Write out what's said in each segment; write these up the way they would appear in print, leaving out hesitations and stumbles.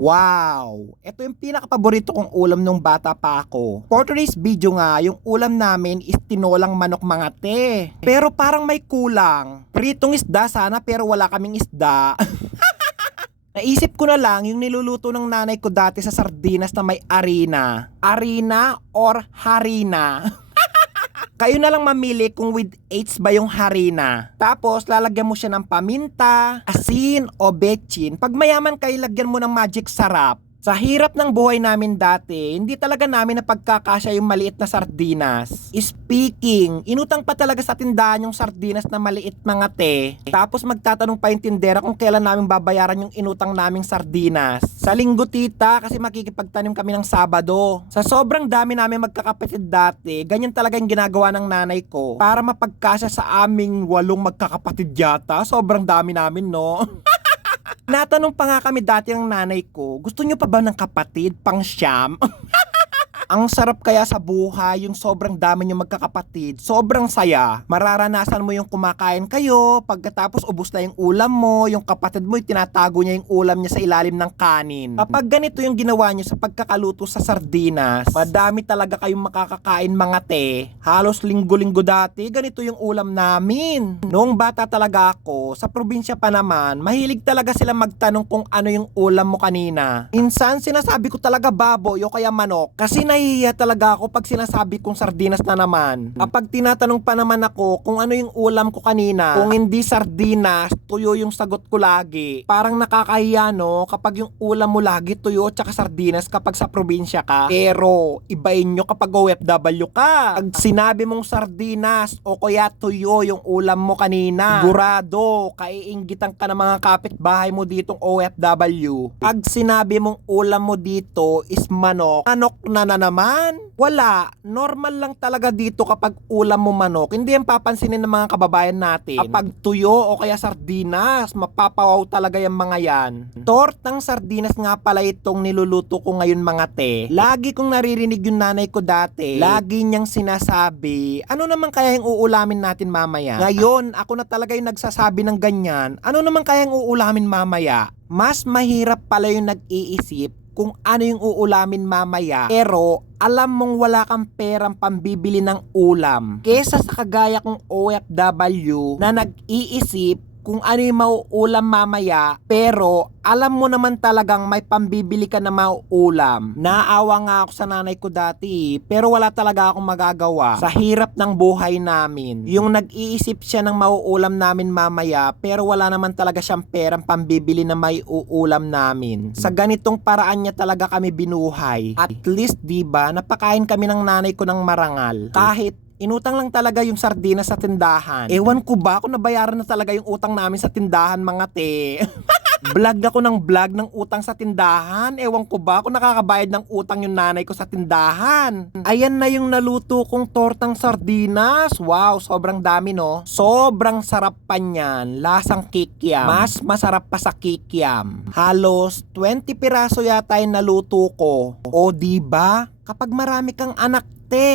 Wow! Ito yung pinakapaborito kong ulam nung bata pa ako. For today's video nga, yung ulam namin is tinolang manok mga te. Pero parang may kulang. Pritong isda sana pero wala kaming isda. Naisip ko na lang yung niluluto ng nanay ko dati sa sardinas na may arena. Arena or harina? Kayo na lang mamili kung with H ba yung harina. Tapos, lalagyan mo siya ng paminta, asin, o betchin. Pag mayaman kayo, lagyan mo ng magic sarap. Sa hirap ng buhay namin dati, hindi talaga namin napagkakasya yung maliit na sardinas. Speaking, inutang pa talaga sa tindahan yung sardinas na maliit mga te. Tapos magtatanong pa yung tindera kung kailan namin babayaran yung inutang naming sardinas. Sa linggo tita, kasi makikipagtanim kami ng Sabado. Sa sobrang dami namin magkakapatid dati, ganyan talaga yung ginagawa ng nanay ko para mapagkasya sa aming 8 magkakapatid yata. Sobrang dami namin, no? Natanong pa nga kami dati ng nanay ko, gusto nyo pa ba ng kapatid pang siyam? Ang sarap kaya sa buhay, yung sobrang dami nyo magkakapatid, sobrang saya. Mararanasan mo yung kumakain kayo, pagkatapos ubos na yung ulam mo, yung kapatid mo tinatago niya yung ulam niya sa ilalim ng kanin. Kapag ganito yung ginawa nyo sa pagkakaluto sa sardinas, madami talaga kayong makakakain mga te. Halos linggo-linggo dati, ganito yung ulam namin. Noong bata talaga ako, sa probinsya pa naman, mahilig talaga sila magtanong kung ano yung ulam mo kanina. Minsan sinasabi ko talaga baboy o kaya manok, kasi nahihiya talaga ako pag sinasabi kong sardinas na naman. Kapag tinatanong pa naman ako kung ano yung ulam ko kanina, kung hindi sardinas, tuyo yung sagot ko lagi. Parang nakakahiya no, kapag yung ulam mo lagi tuyo tsaka sardinas kapag sa probinsya ka. Pero ibahin nyo kapag OFW ka. Pag sinabi mong sardinas o kaya tuyo yung ulam mo kanina, sigurado kaiinggitan ka ng mga kapitbahay mo ditong OFW. Pag sinabi mong ulam mo dito is manok, manok na naman. Wala. Normal lang talaga dito kapag ulam mo manok. Hindi yan papansinin ng mga kababayan natin. Kapag tuyo o kaya sardinas, mapapawaw talaga yung mga yan. Tortang sardinas nga pala itong niluluto ko ngayon mga te. Lagi kong naririnig yung nanay ko dati. Lagi niyang sinasabi, ano naman kaya yung uulamin natin mamaya? Ngayon, ako na talaga yung nagsasabi ng ganyan. Ano naman kaya yung uulamin mamaya? Mas mahirap pala yung nag-iisip kung ano yung uulamin mamaya, pero alam mong wala kang perang pambibili ng ulam. Kesa sa kagaya kong OFW na nag-iisip kung ano yung mauulam mamaya, pero alam mo naman talagang may pambibili ka na mauulam. Naawa nga ako sa nanay ko dati, pero wala talaga akong magagawa sa hirap ng buhay namin. Yung nag-iisip siya ng mauulam namin mamaya, pero wala naman talaga siyang perang pambibili na may uulam namin. Sa ganitong paraan niya talaga kami binuhay. At least, diba, napakain kami ng nanay ko ng marangal. Kahit inutang lang talaga yung sardinas sa tindahan. Ewan ko ba kung nabayaran na talaga yung utang namin sa tindahan mga te. Vlog ako ng vlog ng utang sa tindahan. Ewan ko ba kung nakakabayad ng utang yung nanay ko sa tindahan. Ayan na yung naluto kong tortang sardinas. Wow, sobrang dami no. Sobrang sarap pa niyan. Lasang kikiam. Mas masarap pa sa kikiam. Halos 20 piraso yata yung naluto ko. O diba? Kapag marami kang anak,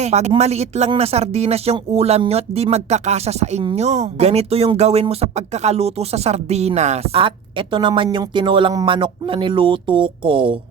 pag maliit lang na sardinas yung ulam nyo at di magkakasa sa inyo, ganito yung gawin mo sa pagkakaluto sa sardinas. At ito naman yung tinolang manok na niluto ko.